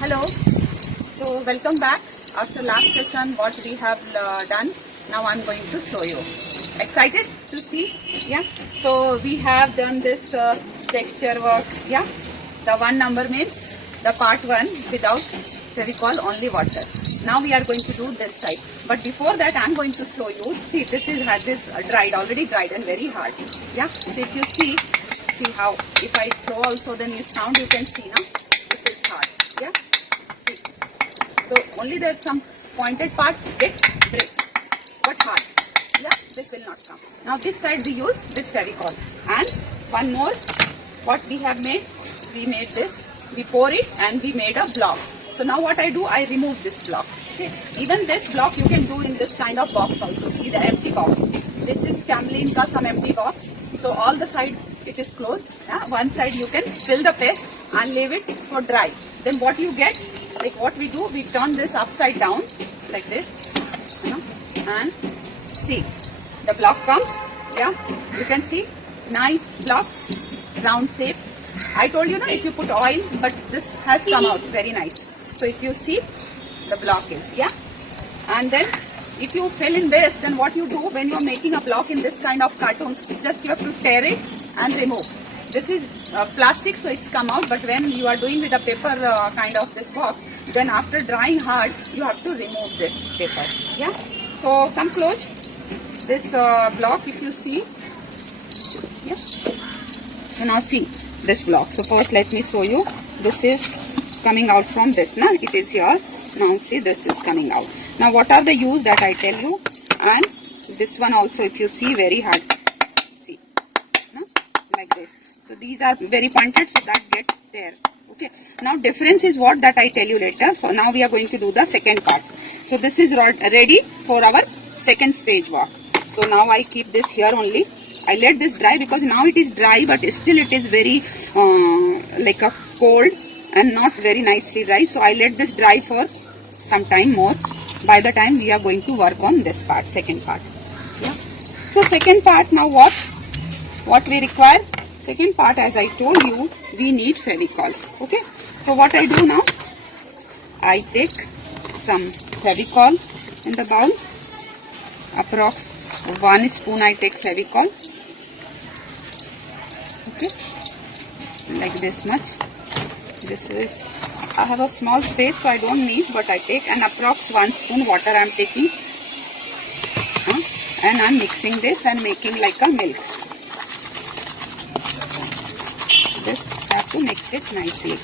Hello. So welcome back. After last session, what we have done, now I'm going to show you. Excited to see? Yeah. So we have done this texture work. Yeah. The 1 number means the part 1 without fevicol, only water. Now we are going to do this side. But before that, I'm going to show you. See, this is already dried and very hard. Yeah. So if you see how if I throw also the new sound, you can see now. This is hard. Yeah. See. So only that some pointed part get break. But hard. Yeah. This will not come. Now this side we use this fevicol. And one more. What we have made? We made this. We pour it and we made a block. So now what I do? I remove this block. Okay. Even this block you can do in this kind of box also. See the empty box. This is Camlin ka some empty box. So all the side it is closed. One side you can fill the paste and leave it for dry. Then what you get, like what we do, we turn this upside down like this, and see the block comes. Yeah, you can see nice block, round shape. I told you if you put oil, but this has come out very nice. So if you see, the block is, and then if you fill in this, then what you do when you are making a block in this kind of cartoon, just you have to tear it and remove. This is plastic, so it's come out, but when you are doing with a paper kind of this box, then after drying hard, you have to remove this paper. Yeah. So come close. This block, if you see, yeah. So now see this block. So first let me show you. This is coming out from this. Now it is here. Now see, this is coming out. Now what are the use that I tell you? And this one also, if you see, very hard. See, like this. So these are very pointed, so that get there. Okay. Now difference is what that I tell you later. For now we are going to do the second part. So this is ready for our second stage work. So now I keep this here only. I let this dry because now it is dry, but still it is very like a cold and not very nicely dry. So I let this dry for some time more. By the time we are going to work on this part, second part. Yeah. So second part, now what we require? Second part, as I told you, we need fevicol. Okay. So what I do now? I take some fevicol in the bowl. Approx 1 spoon I take fevicol. Okay. Like this much. This is, I have a small space, so I don't need, but I take an approx 1 spoon water I am taking. And I am mixing this and making like a milk. This have to mix it nicely.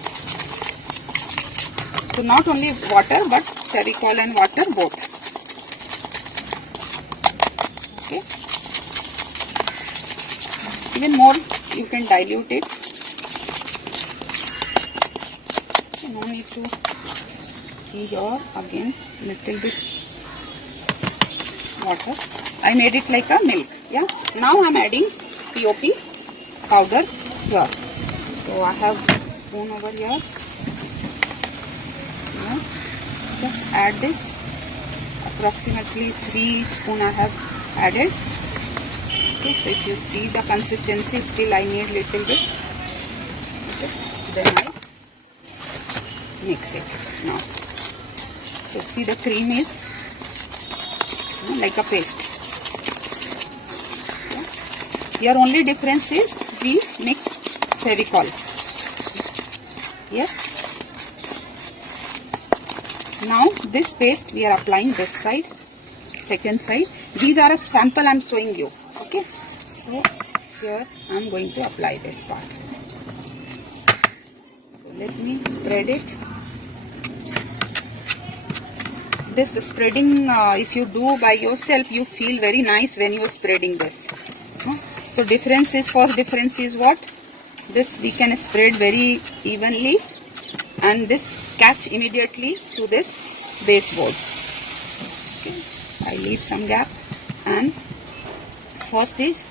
So not only water, but fevicol and water both. Okay. Even more you can dilute it. No need to see here again little bit water. I made it like a milk. Yeah. Now I am adding POP powder here. So I have a spoon over here. Yeah. Just add this. Approximately 3 spoon I have added. Okay. So if you see the consistency, still I need little bit. Okay. Then I mix it now. So see, the cream is like a paste. Yeah. Here only difference is we mix fevicol. Yes. Now this paste we are applying this side, second side. These are a sample I am showing you. Okay. So here I am going to apply this part. So let me spread it. This spreading, if you do by yourself, you feel very nice when you are spreading this. So first difference is what? This we can spread very evenly, and this catch immediately to this baseboard. Okay. I leave some gap, and first is,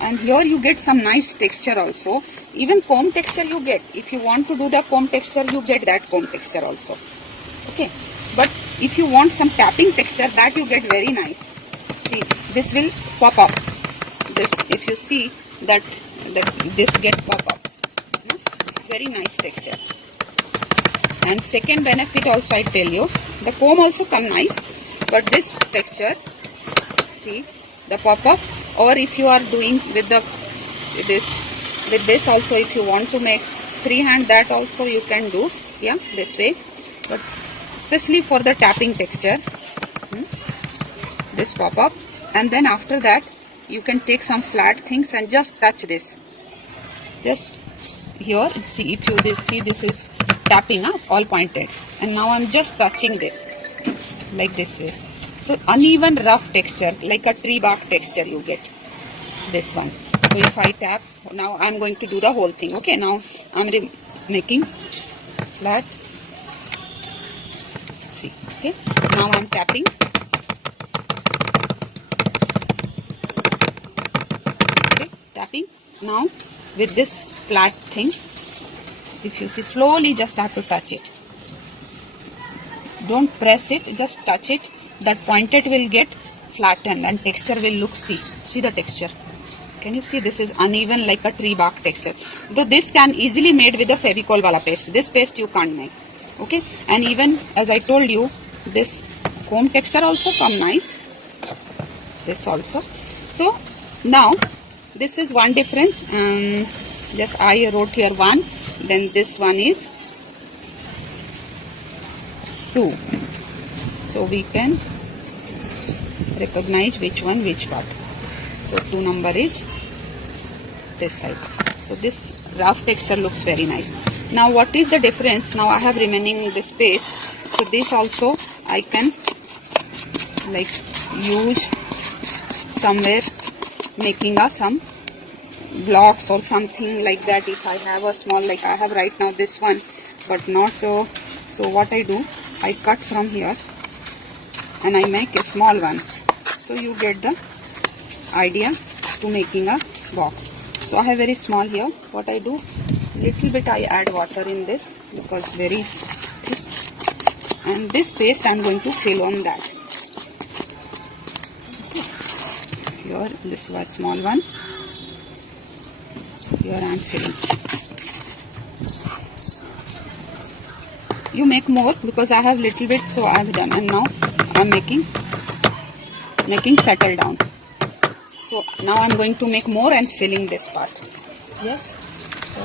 and here you get some nice texture also. Even comb texture you get. If you want to do the comb texture, you get that comb texture also. Okay. But if you want some tapping texture, that you get very nice. See, this will pop up. This, if you see that this get pop up. Very nice texture. And second benefit also I tell you, the comb also come nice, but this texture, see the pop-up, or if you are doing with this also, if you want to make freehand, that also you can do, yeah, this way. But especially for the tapping texture, this pop-up, and then after that you can take some flat things and just touch this. Just here, see, if you see, this is tapping, it's all pointed, and now I'm just touching this like this way. So uneven rough texture, like a tree bark texture you get, this one. So if I tap, now I'm going to do the whole thing. Okay, now I'm making flat, see, okay, now I'm tapping, okay, tapping. Now with this flat thing, if you see, slowly just have to touch it, don't press it, just touch it. That pointed will get flattened and texture will look, see the texture. Can you see, this is uneven like a tree bark texture. Though this can easily made with the fevicol wala paste. This paste you can't make. Okay, and even as I told you, this comb texture also come nice. This also. So now this is one difference. Just I wrote here 1. Then this one is 2. So we can recognize which one, which part. So 2 number is this side. So this rough texture looks very nice. Now what is the difference? Now I have remaining this paste. So this also I can like use somewhere, making some blocks or something like that. If I have a small, like I have right now this one, but not so what I do, I cut from here and I make a small one. So you get the idea to making a box. So I have very small here. What I do, little bit I add water in this because very thick, and this paste I am going to fill on that. Okay. Here this was small one. Here I am filling. You make more because I have little bit, so I have done, and now I am making settle down. So now I am going to make more and filling this part. Yes. So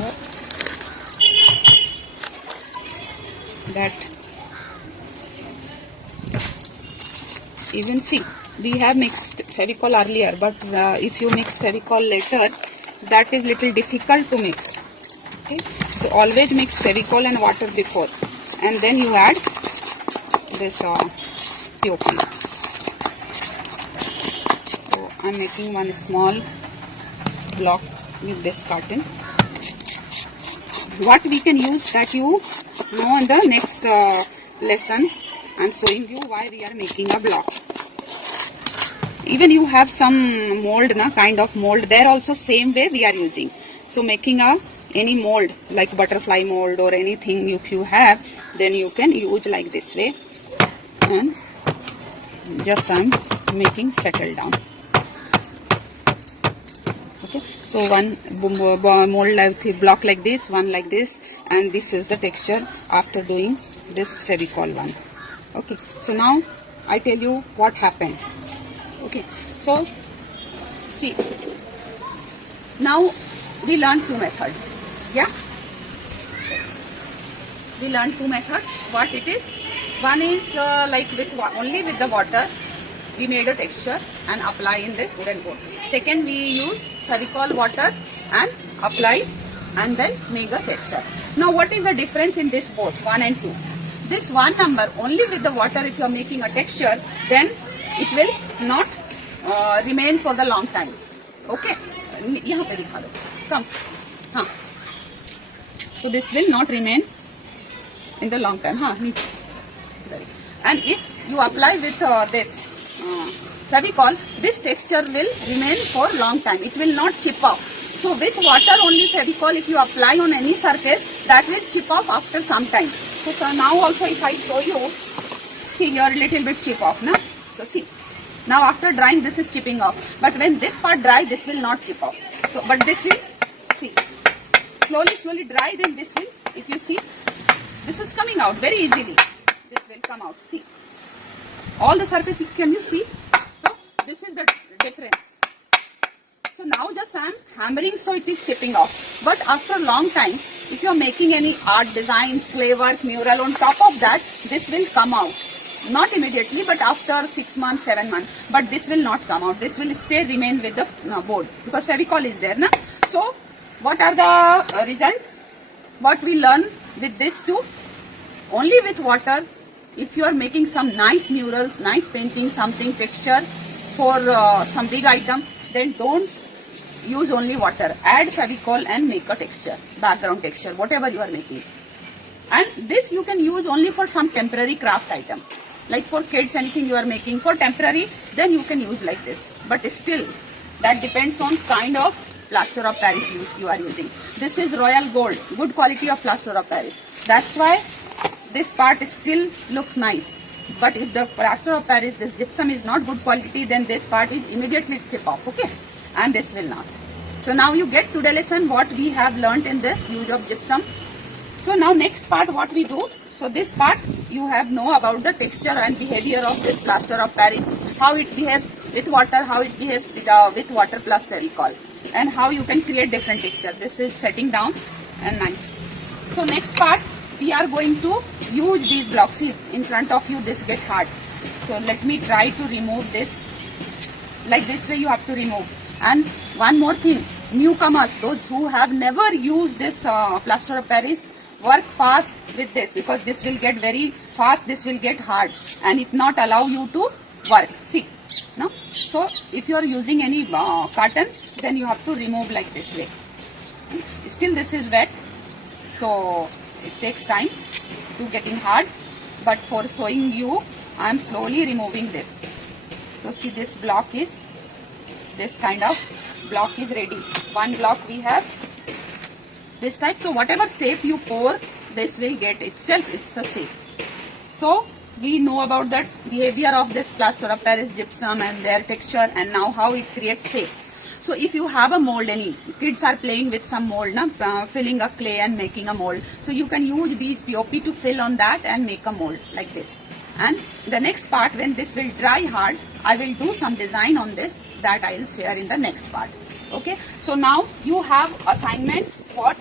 that even see, we have mixed fevicol earlier, but if you mix fevicol later, that is little difficult to mix. Okay. So always mix fevicol and water before, and then you add this POP. So I'm making one small block with this carton. What we can use, that you know in the next lesson, I'm showing you why we are making a block. Even you have some mold, kind of mold, there also same way we are using. So making any mold like butterfly mold or anything if you have, then you can use like this way, and just I'm making settle down. Okay, so one mold like block like this, one like this, and this is the texture after doing this fevicol one. Okay, so now I tell you what happened. Okay, so see, now we learned 2 methods. Yeah, we learned 2 methods. What it is? One is like only with the water we made a texture and apply in this wooden board. Second, we use fevicol water and apply and then make a texture. Now what is the difference in this both 1 and 2? This 1 number, only with the water if you are making a texture, then it will not remain for the long time. Okay, यहाँ पे दिखा दो. Come. हाँ. So this will not remain in the long time. हाँ, and if you apply with this fevicol, this texture will remain for long time. It will not chip off. So with water only fevicol, if you apply on any surface, that will chip off after some time. So now also if I show you, see here a little bit chip off, na? So see, now after drying this is chipping off. But when this part dry, this will not chip off. So but this will, see, slowly dry, then this will, if you see, This is coming out very easily. This will come out. See, all the surface, can you see? So this is the difference. So now just I am hammering, so it is chipping off. But after a long time, if you are making any art design, clay work, mural, on top of that, this will come out. Not immediately, but after 6 months, 7 months. But this will not come out. This will remain with the board, because fevicol is there. Na? So what are the result? What we learn with this too? Only with water. If you are making some nice murals, nice painting, something texture for some big item, then don't use only water. Add fevicol and make a texture, background texture, whatever you are making. And this you can use only for some temporary craft item. Like for kids, anything you are making for temporary, then you can use like this. But still, that depends on kind of plaster of Paris you are using. This is royal gold, good quality of plaster of Paris. That's why this part still looks nice. But if the plaster of Paris, this gypsum is not good quality, then this part is immediately chip off, okay? And this will not. So now you get today lesson what we have learnt in this use of gypsum. So now next part what we do. So this part you have know about the texture and behavior of this plaster of Paris, how it behaves with water, how it behaves with water plus fevicol, and how you can create different texture. This is setting down and nice. So next part we are going to use these blocks. See, in front of you this get hard. So let me try to remove this. Like this way you have to remove. And one more thing, newcomers, those who have never used this plaster of Paris, work fast with this, because this will get very fast, this will get hard and it not allow you to work. See, no? So if you are using any carton, then you have to remove like this way. Still this is wet, so it takes time to getting hard, but for showing you, I am slowly removing this. So see, this block is, this kind of block is ready. One block we have this type. So whatever shape you pour, this will get itself, it's a shape. So we know about that behavior of this plaster of Paris gypsum and their texture, and now how it creates shapes. So if you have a mold, any kids are playing with some mold, filling a clay and making a mold. So you can use these POP to fill on that and make a mold like this. And the next part, when this will dry hard, I will do some design on this that I will share in the next part. Okay, so now you have assignment. What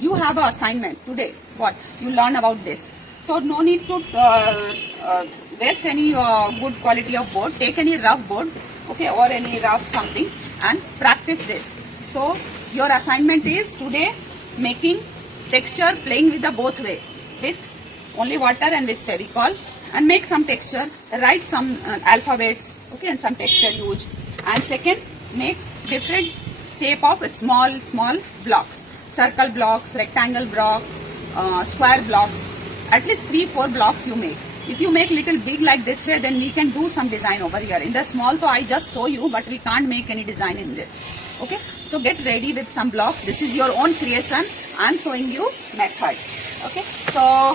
you have an assignment today, what you learn about this. So no need to waste any good quality of board. Take any rough board, okay, or any rough something, and practice this. So your assignment is today making texture, playing with the both way, with only water and with fevicol, and make some texture, write some alphabets, okay, and some texture use. And second, make different shape of small blocks, circle blocks, rectangle blocks, square blocks. At least 3-4 blocks you make. If you make little big like this way, then we can do some design over here. In the small, so I just show you, but we can't make any design in this. Okay, so get ready with some blocks. This is your own creation. I'm showing you method. Okay, so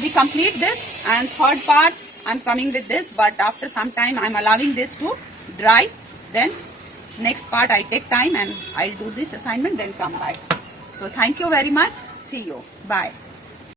we complete this, and third part I'm coming with this, but after some time I'm allowing this to dry. Then next part I take time and I'll do this assignment, then come back. So thank you very much. See you. Bye.